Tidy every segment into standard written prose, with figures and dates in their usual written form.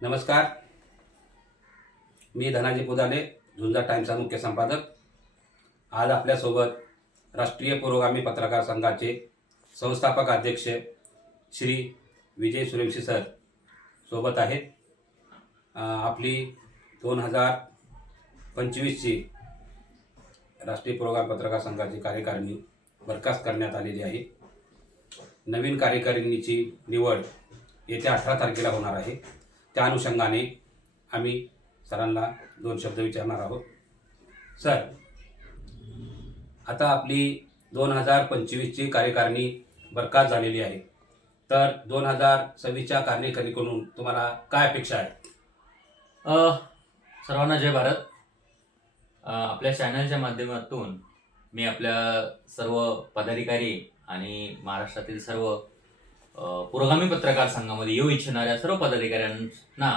नमस्कार, मी धनाजी पुदाले, झुंजा टाइम्सचा मुख्य संपादक। आज आपल्यासोबत राष्ट्रीय पुरोगामी पत्रकार संघाचे संस्थापक अध्यक्ष श्री विजय सूर्यवंशी सर सोबत आहेत। आपली 2025ची राष्ट्रीय पुरोगामी पत्रकार संघाची कार्यकारिणी बरखास्त करण्यात आलेली आहे। नवीन कार्यकारिणीची निवड येत्या 18 तारखेला होणार आहे। त्या अनुषंगाने आम्ही सरांना 2 शब्द विचारणार आहोत। सर, आता आपली 2025ची कार्यकारिणी बरखास्त झालेली आहे, तर 2026च्या कार्यकारिणीकडून तुम्हाला काय अपेक्षा आहे? सर्वांना जय भारत। आपल्या चॅनलच्या माध्यमातून मी आपल्या सर्व पदाधिकारी आणि महाराष्ट्रातील सर्व पुरोगामी पत्रकार संघामध्ये येऊ इच्छिणाऱ्या सर्व पदाधिकाऱ्यांना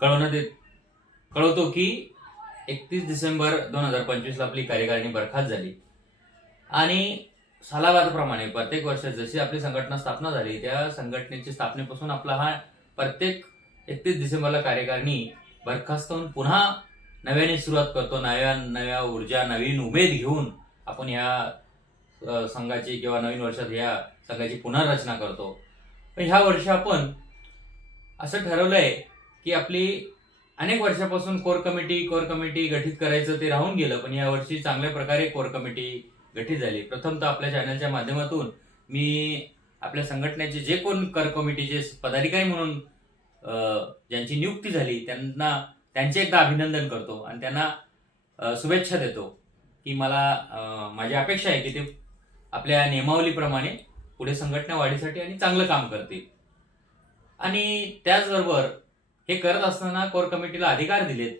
कळवतो की 31 डिसेंबर 2025ला आपली कार्यकारिणी बरखास्त झाली आणि सालाबादप्रमाणे प्रत्येक वर्ष जशी आपली संघटना स्थापना झाली त्या संघटनेच्या स्थापनेपासून आपला हा प्रत्येक 31 डिसेंबरला कार्यकारिणी बरखास्त होऊन पुन्हा नव्याने सुरुवात करतो। नव्या ऊर्जा, नवीन उमेद घेऊन आपण ह्या संघाची किंवा नवीन वर्षात ह्या संघाची पुनर्रचना करतो। पण ह्या वर्षी आपण असं ठरवलंय की आपली अनेक वर्षापासून कोर कमिटी गठीत करायचं ते राहून गेलं, पण या वर्षी चांगल्या प्रकारे कोर कमिटी गठीत झाली। प्रथमतः आपल्या चॅनलच्या माध्यमातून मी आपल्या संघटनेचे जे कोण कोर कमिटीचे पदाधिकारी म्हणून ज्यांची नियुक्ती झाली त्यांचे एकदा अभिनंदन करतो आणि त्यांना शुभेच्छा देतो की माझी अपेक्षा आहे की ते आपल्या नियमावलीप्रमाणे पुढे संघटना वाढीसाठी आणि चांगलं काम करतील। आणि त्याचबरोबर हे करत असताना कोर कमिटीला अधिकार दिलेत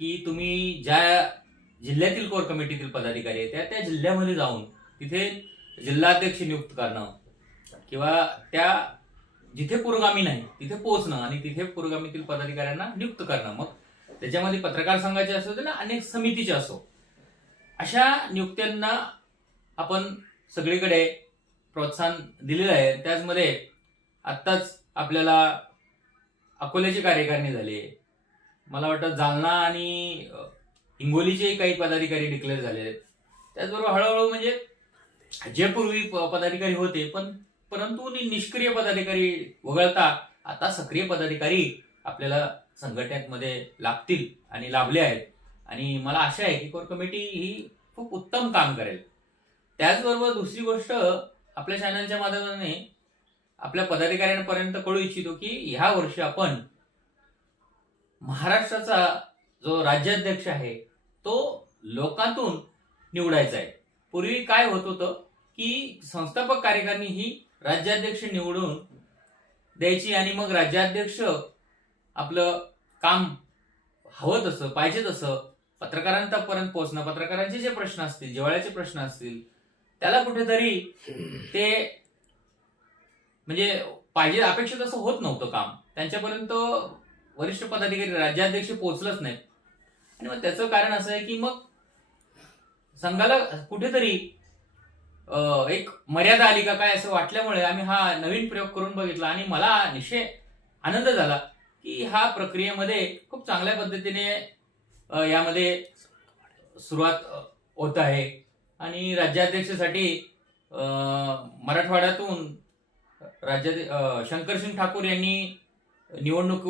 की तुम्ही ज्या जिल्ह्यातील कोर कमिटीतील पदाधिकारी आहेत त्या जिल्ह्यामध्ये जाऊन तिथे जिल्हाध्यक्ष नियुक्त करणं किंवा त्या जिथे पुरोगामी नाही तिथे पोहोचणं आणि तिथे पुरोगामीतील पदाधिकाऱ्यांना नियुक्त करणं। मग त्याच्यामध्ये पत्रकार संघाचे असो ना अनेक समितीचे असो, अशा नियुक्त्यांना आपण सगळीकडे प्रोत्साहन दिलेलं आहे। त्याचमध्ये आत्ताच आपल्याला अकोल्याची कार्यकारिणी झाली, मला वाटतं जालना आणि हिंगोलीचे काही पदाधिकारी डिक्लेअर झाले आहेत। त्याचबरोबर हळूहळू म्हणजे जे पूर्वी पदाधिकारी होते परंतु निष्क्रिय पदाधिकारी वगळता आता सक्रिय पदाधिकारी आपल्याला संघटनेमध्ये लागतील आणि लाभले आहेत आणि मला आशा आहे की कोर कमिटी ही खूप उत्तम काम करेल। त्याचबरोबर दुसरी गोष्ट आपल्या चॅनलच्या माध्यमाने आपल्या पदाधिकाऱ्यांपर्यंत कळू इच्छितो की ह्या वर्षी आपण महाराष्ट्राचा जो राज्याध्यक्ष आहे तो लोकांतून निवडायचा आहे। पूर्वी काय होत होतं की संस्थापक कार्यकारिणी ही राज्याध्यक्ष निवडून द्यायची आणि मग राज्याध्यक्ष आपलं काम हवं तसं पाहिजे तसं पत्रकारांपर्यंत पोहोचणं, पत्रकारांचे जे प्रश्न असतील, जिव्हाळ्याचे प्रश्न असतील त्याला कुठेतरी ते म्हणजे पाहिजे अपेक्षित असं होत नव्हतं काम, त्यांच्यापर्यंत वरिष्ठ पदाधिकारी राज्याध्यक्ष पोहोचलंच नाहीत। आणि मग त्याचं कारण असं आहे की मग संघाला कुठेतरी एक मर्यादा आली का काय असं वाटल्यामुळे आम्ही हा नवीन प्रयोग करून बघितला आणि मला निश्चय आनंद झाला की हा प्रक्रियेमध्ये खूप चांगल्या पद्धतीने यामध्ये सुरुवात होत आहे। आणि राज्याध्यक्षासाठी मराठवाड्यातून शंकरसिंग ठाकूर यांनी निवडणूक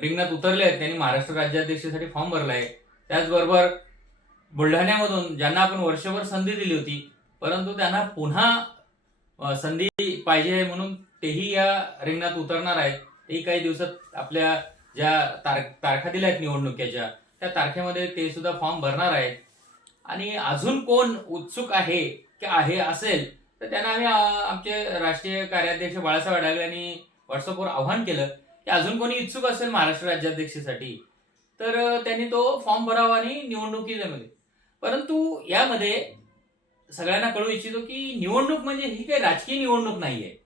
रिंगणात उतरले आहेत, त्यांनी महाराष्ट्र राज्याध्यक्षासाठी फॉर्म भरलाय। त्याचबरोबर बुलढाण्यामधून ज्यांना आपण वर्षभर संधी दिली होती परंतु त्यांना पुन्हा संधी पाहिजे आहे म्हणून तेही या रिंगणात उतरणार आहेत। तेही काही दिवसात आपल्या ज्या तारखा दिल्या आहेत निवडणुकीच्या त्या तारखेमध्ये ते सुद्धा फॉर्म भरणार आहेत। आणि अजून कोण उत्सुक आहे की असेल तर त्यांना आम्ही आमचे राष्ट्रीय कार्याध्यक्ष बाळासाहेब अडागळे यांनी व्हॉट्सअपवर आवाहन केलं की अजून कोणी इच्छुक असेल महाराष्ट्र राज्याध्यक्षासाठी तर त्यांनी तो फॉर्म भरावा आणि निवडणुकीमध्ये। परंतु यामध्ये सगळ्यांना कळू इच्छितो की निवडणूक म्हणजे ही काही राजकीय निवडणूक नाहीये।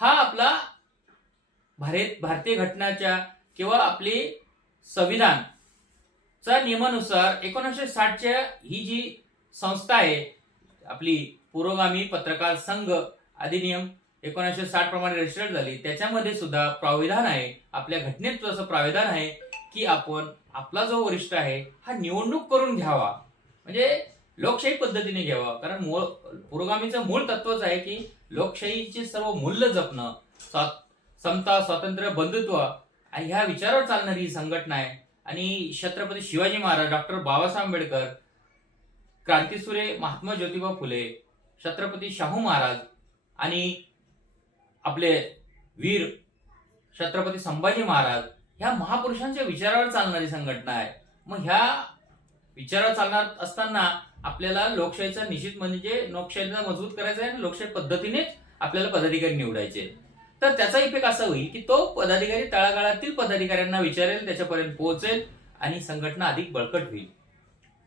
हा आपला भारतीय घटनाच्या किंवा आपली संविधानच्या नियमानुसार 1960च्या ही जी संस्था आहे आपली पुरोगामी पत्रकार संघ अधिनियम 1960 प्रमाणे रजिस्टर्ड झाली, त्याच्यामध्ये सुद्धा प्राविधान आहे, आपल्या घटनेत असं प्राविधान आहे की आपण आपला जो वरिष्ठ आहे हा निवडणूक करून घ्यावा, म्हणजे लोकशाही पद्धतीने घ्यावा. कारण पुरोगामीचं मूळ तत्वच आहे की लोकशाहीचे सर्व मूल्य जपणं, समता, स्वातंत्र्य, बंधुत्व आणि ह्या विचारावर चालणारी ही संघटना आहे. आणि छत्रपती शिवाजी महाराज, डॉक्टर बाबासाहेब आंबेडकर, क्रांतीसूर्य महात्मा ज्योतिबा फुले, छत्रपती शाहू महाराज आणि आपले वीर छत्रपती संभाजी महाराज, ह्या महापुरुषांच्या विचारावर चालणारी संघटना आहे. मग ह्या विचारावर चालणार असताना आपल्याला लोकशाहीचा निश्चित म्हणजे लोकशाहीला मजबूत करायचा आहे आणि लोकशाही पद्धतीनेच आपल्याला पदाधिकारी निवडायचे. तर त्याचा इफेक्ट असा होईल की तो पदाधिकारी तळागाळातील पदाधिकाऱ्यांना विचारेल, त्याच्यापर्यंत पोहोचेल आणि संघटना अधिक बळकट होईल.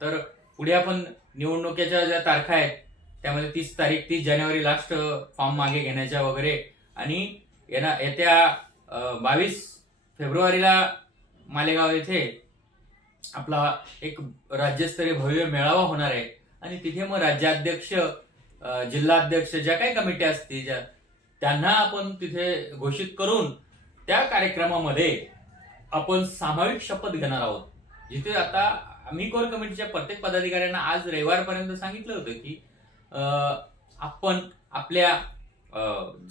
तर पुढे आपण निवडणुकीच्या ज्या तारखा आहेत त्यामध्ये 30 जानेवारी लास्ट फॉर्म मागे घेण्याच्या वगैरे, आणि येत्या 22 फेब्रुवारीला मालेगाव येथे आपला एक राज्यस्तरीय भव्य मेळावा होणार आहे. आणि तिथे मग राज्याध्यक्ष, जिल्हाध्यक्ष, ज्या काही कमिटी असतील त्यांना आपण तिथे घोषित करून त्या कार्यक्रमामध्ये आपण सामायिक शपथ घेणार आहोत. जिथे आता आम्ही कोर कमिटीच्या प्रत्येक पदाधिकाऱ्यांना आज रविवारपर्यंत सांगितलं होतं की आपण आपल्या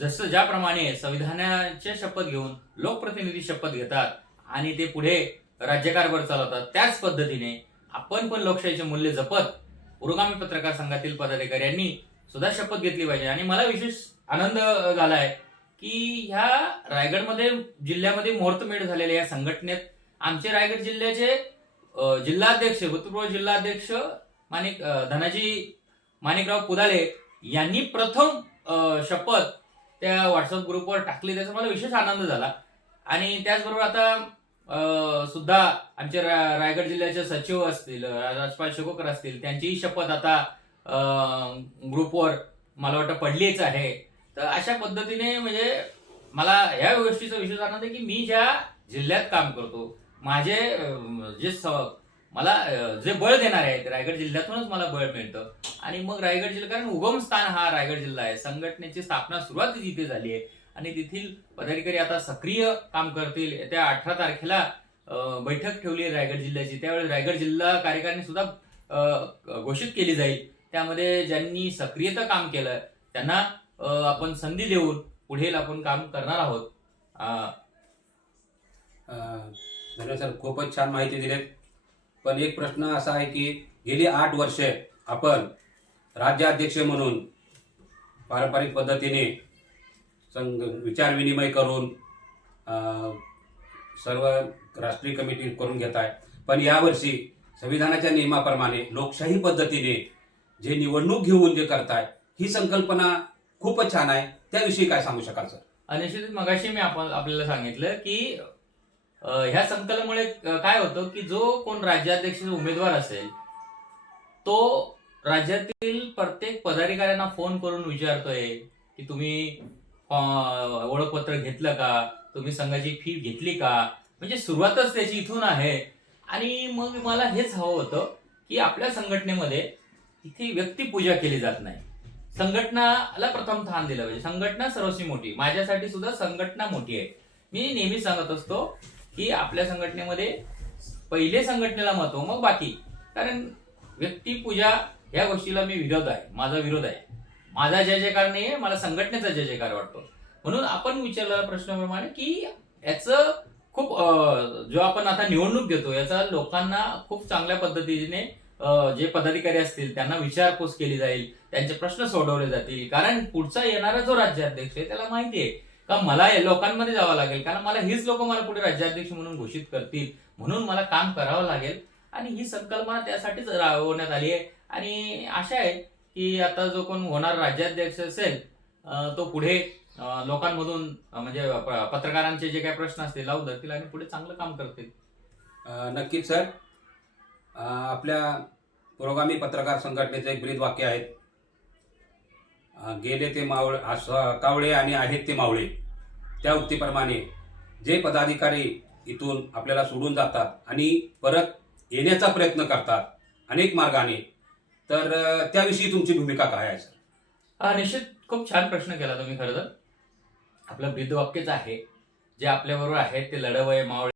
जसं ज्याप्रमाणे संविधानाचे शपथ घेऊन लोकप्रतिनिधी शपथ घेतात आणि ते पुढे राज्यकारभार चालवतात, त्याच पद्धतीने आपण पण लोकशाहीचे मूल्य जपत पुरोगामी पत्रकार संघातील पदाधिकाऱ्यांनी सुद्धा शपथ घेतली पाहिजे. आणि मला विशेष आनंद झालाय की ह्या रायगडमध्ये जिल्ह्यामध्ये मुहूर्तमेढ झालेल्या या संघटनेत आमचे रायगड जिल्ह्याचे जिल्हाध्यक्ष, भूतपूर्व जिल्हाध्यक्ष धनाजी माणिकराव पुदाले यांनी प्रथम शपथ त्या व्हॉट्सअप ग्रुपवर टाकली, त्याचा मला विशेष आनंद झाला. आणि त्याचबरोबर आता सुद्धा आमचे रायगड जिल्ह्याचे सचिव असतील, राजपाल शेकोकर असतील, त्यांचीही शपथ आता ग्रुपवर मला वाटतं पडलीच आहे. तर अशा पद्धतीने म्हणजे मला या गोष्टीचा विशेष आनंद आहे की मी ज्या जिल्ह्यात काम करतो, माझे मला जे बळ देणारे आहेत रायगड जिल्ह्यातूनच मला बळ मिळतं. आणि मग रायगड जिल्हा, कारण उगम स्थान हा रायगड जिल्हा आहे, संघटनेची स्थापना सुरुवात तिथे झाली आहे आणि तेथील पदाधिकारी आता सक्रिय काम करतील. त्या 18 तारखेला बैठक ठेवली आहे रायगड जिल्ह्याची, त्यावेळी रायगड जिल्हा कार्यकारिणी सुद्धा घोषित केली जाईल. त्यामध्ये ज्यांनी सक्रियता काम केलं त्यांना आपण संधी देऊन पुढे आपण काम करणार आहोत. धन्यवाद सर, खूपच छान माहिती दिलीत. पण एक प्रश्न असा आहे की गेली 8 वर्षे आपण राज्याध्यक्ष म्हणून पारंपरिक पद्धतीने विचार विनिमय करून सर्व राष्ट्रीय कमिटी करून घेत आहे. पण यावर्षी संविधानाच्या नियमाप्रमाणे लोकशाही पद्धतीने जे निवडणूक घेऊन जे करताय, ही संकल्पना खूपच छान आहे. त्याविषयी काय सांगू शकाल सर? निश्चितच मगाशी मी आपल्याला सांगितलं की ह्या संकल्पनेमुळे काय होतं की जो कोण राज्याध्यक्ष उमेदवार असेल तो राज्यातील प्रत्येक पदाधिकाऱ्यांना फोन करून विचारतोय की तुम्ही ओळखपत्र घेतलं का, तुम्ही संघाची फी घेतली का, म्हणजे सुरुवातच त्याची इथून आहे. आणि मग मला हेच हवं होतं की आपल्या संघटनेमध्ये इथे व्यक्तिपूजा केली जात नाही, संघटनाला प्रथम स्थान दिलं पाहिजे. संघटना सर्वस्वी मोठी, माझ्यासाठी सुद्धा संघटना मोठी आहे. मी नेहमी सांगत असतो की आपल्या संघटनेमध्ये पहिले संघटनेला महत्व, मग बाकी. कारण व्यक्तिपूजा या गोष्टीला मी विरोध आहे, माझा विरोध आहे. माझा जय जयकार नाही आहे, मला संघटनेचा जय जयकार वाटतो. म्हणून आपण विचारलेल्या प्रश्नाप्रमाणे की याचं खूप जो आपण आता निवडणूक घेतो याचा लोकांना खूप चांगल्या पद्धतीने जे पदाधिकारी असतील त्यांना विचारपूस केली जाईल, त्यांचे प्रश्न सोडवले जातील. कारण पुढचा येणारा जो राज्याध्यक्ष आहे त्याला माहिती आहे का मला लोकांमध्ये जावं लागेल, कारण मला हीच लोक मला पुढे राज्याध्यक्ष म्हणून घोषित करतील, म्हणून मला काम करावं लागेल. आणि ही संकल्पना त्यासाठीच राबवण्यात आली आहे. आणि आशा आहे की आता जो कोण होणार राज्याध्यक्ष असेल तो पुढे लोकांमधून म्हणजे पत्रकारांचे जे काही प्रश्न असतील लावून धरतील आणि पुढे चांगलं काम करतील. नक्कीच सर. आपल्या पुरोगामी पत्रकार संघटनेचं एक ब्रीद वाक्य आहे, गेले ते कावळे आणि आहेत ते मावळे. त्या उक्तीप्रमाणे जे पदाधिकारी इथून आपल्याला सोडून जातात आणि परत येण्याचा प्रयत्न करतात अनेक मार्गाने, तर त्याविषयी तुमची भूमिका काय आहे सर? निश्चित खूप छान प्रश्न केला तुम्ही. खरं तर आपलं ब्रीदवाक्यच आहे, जे आपल्याबरोबर आहेत ते लढवय मावळे